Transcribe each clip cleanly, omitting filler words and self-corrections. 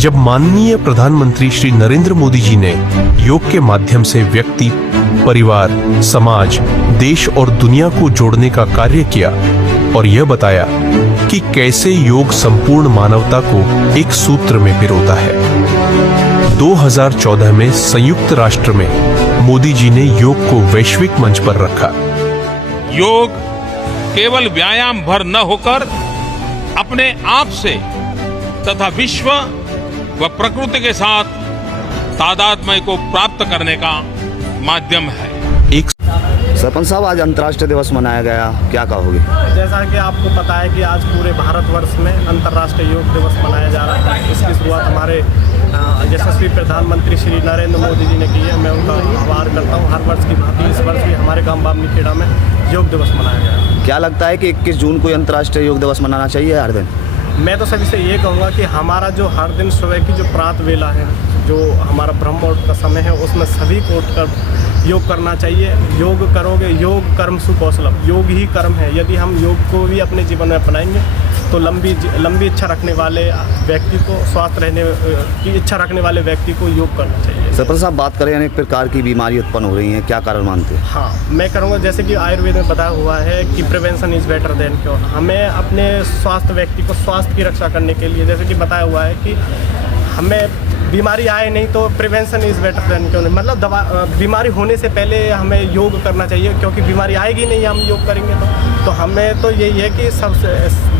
जब माननीय प्रधानमंत्री श्री नरेंद्र मोदी जी ने योग के माध्यम से व्यक्ति, परिवार, समाज, देश और दुनिया को जोड़ने का कार्य किया और यह बताया कि कैसे योग संपूर्ण मानवता को एक सूत्र में पिरोता है। 2014 में संयुक्त राष्ट्र में मोदी जी ने योग को वैश्विक मंच पर रखा। योग केवल व्यायाम भर न होकर अपने आप से तथा विश्व व प्रकृति के साथ तादात्म्य को प्राप्त करने का माध्यम है। सरपंच साहब, आज अंतर्राष्ट्रीय दिवस मनाया गया, क्या कहोगे? जैसा कि आपको पता है कि आज पूरे भारतवर्ष में अंतर्राष्ट्रीय योग दिवस मनाया जा रहा है। इसकी शुरुआत हमारे यशस्वी प्रधानमंत्री श्री नरेंद्र मोदी जी ने की है। मैं उनका आभार करता हूँ। हर वर्ष की भांति इस वर्ष भी हमारे गांव बामनीखेड़ा में योग दिवस मनाया गया। क्या लगता है कि 21 जून को अंतर्राष्ट्रीय योग दिवस मनाना चाहिए हर दिन? मैं तो सभी से ये कहूँगा कि हमारा जो हर दिन सुबह की जो प्रातः वेला है, जो हमारा ब्रह्म मुहूर्त का समय है, उसमें सभी को उठकर योग करना चाहिए। योग करोगे, योग कर्म सुकौशलम, योग ही कर्म है। यदि हम योग को भी अपने जीवन में अपनाएंगे तो लंबी इच्छा रखने वाले व्यक्ति को, स्वस्थ रहने की इच्छा रखने वाले व्यक्ति को योग करना चाहिए। सरपंच साहब, बात करें अनेक प्रकार की बीमारी उत्पन्न हो रही हैं, क्या कारण मानते हैं? हाँ, मैं करूँगा जैसे कि आयुर्वेद में बताया हुआ है कि prevention is better than cure. हमें अपने स्वास्थ्य व्यक्ति को स्वास्थ्य की रक्षा करने के लिए जैसे कि बताया हुआ है कि हमें बीमारी आए नहीं तो prevention is better than cure, मतलब बीमारी होने से पहले हमें योग करना चाहिए, क्योंकि बीमारी आएगी नहीं हम योग करेंगे तो हमें तो यही है कि सबसे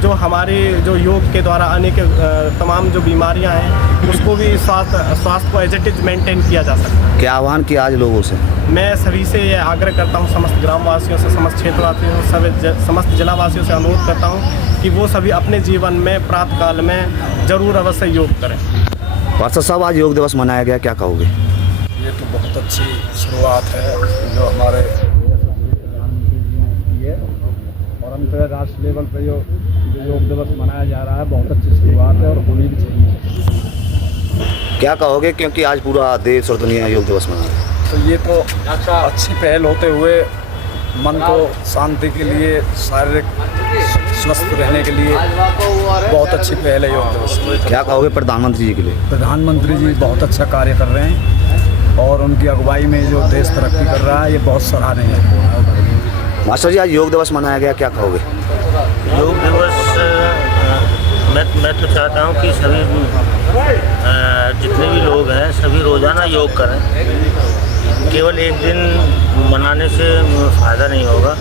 जो हमारे जो योग के द्वारा अनेक तमाम जो बीमारियां हैं उसको भी स्वास्थ्य को एज इट इज़ मेंटेन किया जा सकता है। क्या आह्वान किया आज लोगों से? मैं सभी से ये आग्रह करता हूँ, समस्त ग्रामवासियों से, समस्त क्षेत्रवासियों से, समस्त जिलावासियों से अनुरोध करता हूँ कि वो सभी अपने जीवन में प्रातःकाल में ज़रूर अवश्य योग करें। पार्षद साहब, आज योग दिवस मनाया गया, क्या कहोगे? ये तो बहुत अच्छी शुरुआत है जो हमारे और अंतर्राष्ट्रीय लेवल पर जो योग दिवस मनाया जा रहा है, बहुत अच्छी शुरुआत है और होनी भी चाहिए। क्या कहोगे, क्योंकि आज पूरा देश और दुनिया योग दिवस मना रहा है? तो ये तो अच्छी पहल होते हुए मन को शांति के लिए, शारीरिक स्वस्थ रहने के लिए बहुत अच्छी पहल है योग दिवस। क्या कहोगे प्रधानमंत्री जी के लिए? प्रधानमंत्री जी बहुत अच्छा कार्य कर रहे हैं और उनकी अगुवाई में जो देश तरक्की कर रहा है, ये बहुत सराहनीय है। मास्टर जी, आज योग दिवस मनाया गया, क्या कहोगे? योग दिवस मैं तो चाहता हूँ कि सभी जितने भी लोग हैं सभी रोज़ाना योग करें। केवल एक दिन मनाने से फ़ायदा नहीं होगा।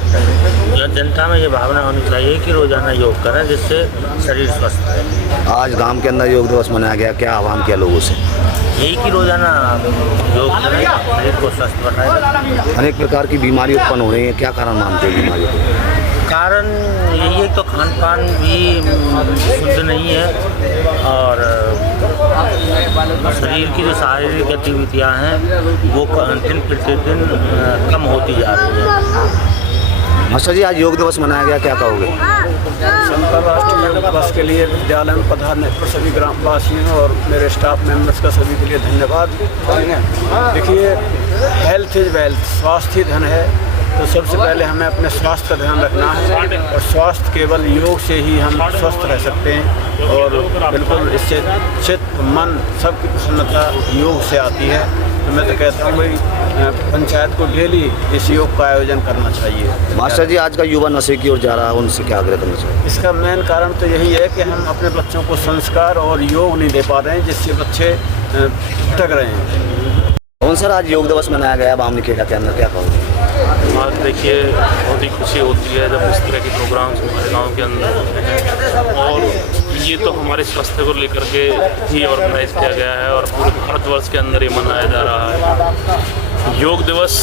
जनता में ये भावना होनी चाहिए कि रोज़ाना योग करें, जिससे शरीर स्वस्थ रहे। आज गांव के अंदर योग दिवस मनाया गया, क्या आह्वान किया लोगों से? यही कि रोज़ाना योग करें, शरीर को स्वस्थ बनाएं। अनेक प्रकार की बीमारी उत्पन्न हो रही है, क्या कारण मानते हैं बीमारियों को? कारण यही है तो खान पान भी शुद्ध नहीं है और शरीर की जो शारीरिक गतिविधियाँ हैं वो दिन प्रतिदिन कम होती जा रही है। मास्टर जी, आज योग दिवस मनाया गया, क्या कहोगे? अंतर्राष्ट्रीय योग दिवस के लिए विद्यालय में पधारने पर सभी ग्रामवासियों और मेरे स्टाफ मेंबर्स का सभी के लिए धन्यवाद। देखिए, हेल्थ इज़ वेल्थ, स्वास्थ्य ही धन है, तो सबसे पहले हमें अपने स्वास्थ्य का ध्यान रखना है और स्वास्थ्य केवल योग से ही हम स्वस्थ रह सकते हैं और बिल्कुल इससे चित्त, मन, सबकी प्रसन्नता योग से आती है। तो मैं तो कहता हूँ भाई पंचायत को डेली इस योग का आयोजन करना चाहिए। मास्टर जी, आज का युवा नशे की ओर जा रहा है, उनसे क्या आग्रह करना चाहिए? इसका मेन कारण तो यही है कि हम अपने बच्चों को संस्कार और योग नहीं दे पा रहे हैं, जिससे बच्चे भटक रहे हैं। कौन सर, आज योग दिवस मनाया गया बामनीखेड़ा के अंदर, क्या कहोगे? आज देखिए, बहुत ही खुशी होती है जब इस तरह के प्रोग्राम्स हमारे गांव के अंदर होते हैं और ये तो हमारे स्वास्थ्य को लेकर के ही ऑर्गेनाइज किया गया है और पूरे भारतवर्ष के अंदर ये मनाया जा रहा है। योग दिवस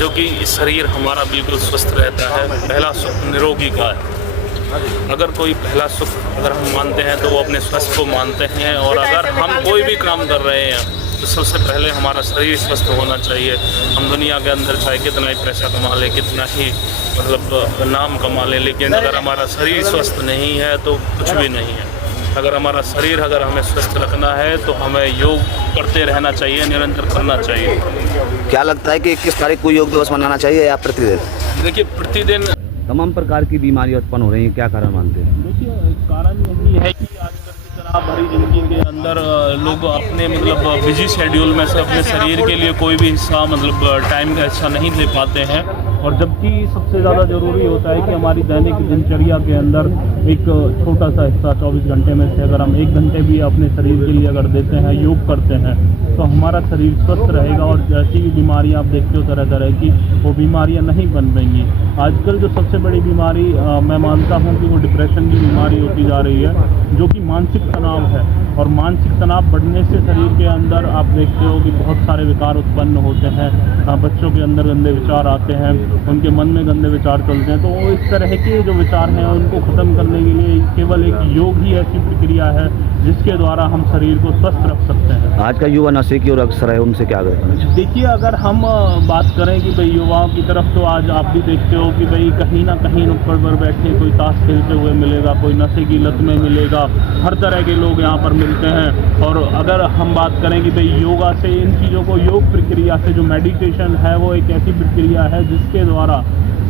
जो कि शरीर हमारा बिल्कुल स्वस्थ रहता है, पहला सुख निरोगी का है। अगर कोई पहला सुख अगर हम मानते हैं तो वो अपने स्वास्थ्य को मानते हैं और अगर हम कोई भी काम कर रहे हैं तो सबसे पहले हमारा शरीर स्वस्थ होना चाहिए। हम दुनिया के अंदर चाहे कितना ही पैसा कमा लें, कितना ही मतलब नाम कमा लें, लेकिन अगर हमारा शरीर स्वस्थ नहीं है तो कुछ भी नहीं है। अगर हमारा शरीर अगर हमें स्वस्थ रखना है तो हमें योग करते रहना चाहिए, निरंतर करना चाहिए। क्या लगता है कि 21 तारीख को योग दिवस मनाना चाहिए या प्रतिदिन? देखिए, प्रतिदिन तमाम प्रकार की बीमारियां उत्पन्न हो रही हैं, क्या कारण मानते हैं? देखिए, कारण यही है कि आजकल की तरह भरी जिंदगी के अंदर लोग अपने मतलब बिजी शेड्यूल में से अपने शरीर के लिए कोई भी हिस्सा मतलब टाइम का हिस्सा नहीं दे पाते हैं, और जबकि सबसे ज़्यादा ज़रूरी होता है कि हमारी दैनिक दिनचर्या के अंदर एक छोटा सा हिस्सा 24 घंटे में से अगर हम 1 घंटे भी अपने शरीर के लिए अगर देते हैं, योग करते हैं, तो हमारा शरीर स्वस्थ रहेगा। और जैसी भी बीमारियाँ आप देखते हो तरह तरह की, वो बीमारियाँ नहीं बन रही हैं। आजकल जो सबसे बड़ी बीमारी मैं मानता हूँ कि वो डिप्रेशन की बीमारी होती जा रही है, जो कि मानसिक तनाव है। और मानसिक तनाव बढ़ने से शरीर के अंदर आप देखते हो कि बहुत सारे विकार उत्पन्न होते हैं, बच्चों के अंदर गंदे विचार आते हैं, उनके मन में गंदे विचार चलते हैं। तो इस तरह के जो विचार हैं उनको ख़त्म करने के लिए केवल एक योग ही ऐसी प्रक्रिया है जिसके द्वारा हम शरीर को स्वस्थ रख सकते हैं। आज का युवा नशे की ओर अक्सर है, उनसे क्या करें? देखिए, अगर हम बात करें कि भाई युवाओं की तरफ, तो आज आप भी देखते हो कि भाई कहीं ना कहीं नुक्कड़ पर बैठे कोई ताश खेलते हुए मिलेगा, कोई नशे की लत में मिलेगा, हर तरह के लोग यहाँ पर मिलते हैं। और अगर हम बात करें कि भाई योगा से, इन चीज़ों को योग प्रक्रिया से, जो मेडिटेशन है वो एक ऐसी प्रक्रिया है जिसके द्वारा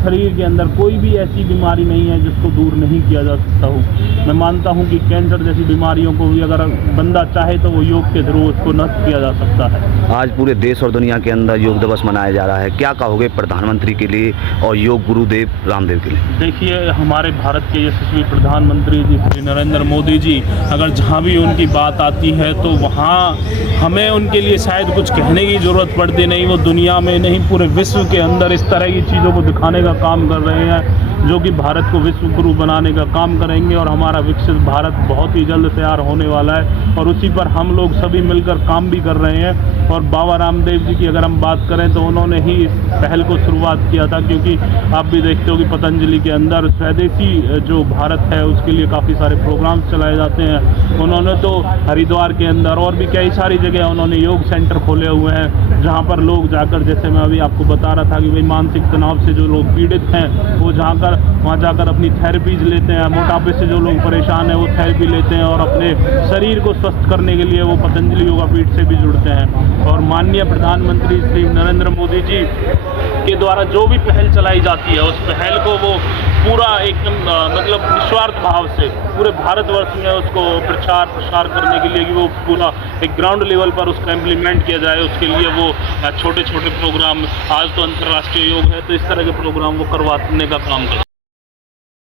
शरीर के अंदर कोई भी ऐसी बीमारी नहीं है जिसको दूर नहीं किया जा सकता हो। मैं मानता हूँ कि कैंसर जैसी बीमारियों को भी अगर बंदा चाहे तो वो योग के थ्रू उसको नष्ट किया जा सकता है। आज पूरे देश और दुनिया के अंदर योग दिवस मनाया जा रहा है, क्या कहोगे प्रधानमंत्री के लिए और योग गुरुदेव रामदेव के लिए? देखिए, हमारे भारत के यशस्वी प्रधानमंत्री जी श्री नरेंद्र मोदी जी, अगर जहाँ भी उनकी बात आती है तो वहाँ हमें उनके लिए शायद कुछ कहने की ज़रूरत पड़ती नहीं। वो दुनिया में नहीं, पूरे विश्व के अंदर इस तरह की चीज़ों को दिखाने का काम कर रहे हैं जो कि भारत को विश्व गुरु बनाने का काम करेंगे। और हमारा विकसित भारत बहुत ही जल्द तैयार होने वाला है, और उसी पर हम लोग सभी मिलकर काम भी कर रहे हैं। और बाबा रामदेव जी की अगर हम बात करें तो उन्होंने ही इस पहल को शुरुआत किया था, क्योंकि आप भी देखते हो कि पतंजलि के अंदर स्वदेशी जो भारत है उसके लिए काफ़ी सारे प्रोग्राम्स चलाए जाते हैं। उन्होंने तो हरिद्वार के अंदर और भी कई सारी जगह उन्होंने योग सेंटर खोले हुए हैं, जहाँ पर लोग जाकर, जैसे मैं अभी आपको बता रहा था कि भाई मानसिक तनाव से जो लोग पीड़ित हैं वो वहाँ जाकर अपनी थेरेपीज लेते हैं। मोटापे से जो लोग परेशान हैं वो थेरेपी लेते हैं, और अपने शरीर को स्वस्थ करने के लिए वो पतंजलि योगा पीठ से भी जुड़ते हैं। और माननीय प्रधानमंत्री श्री नरेंद्र मोदी जी के द्वारा जो भी पहल चलाई जाती है, उस पहल को वो पूरा एकदम मतलब निस्वार्थ भाव से पूरे भारतवर्ष में उसको प्रचार प्रसार करने के लिए कि वो पूरा एक ग्राउंड लेवल पर उसको इम्प्लीमेंट किया जाए, उसके लिए वो छोटे छोटे प्रोग्राम, आज तो अंतर्राष्ट्रीय योग है तो इस तरह के प्रोग्राम वो करवाने का काम कर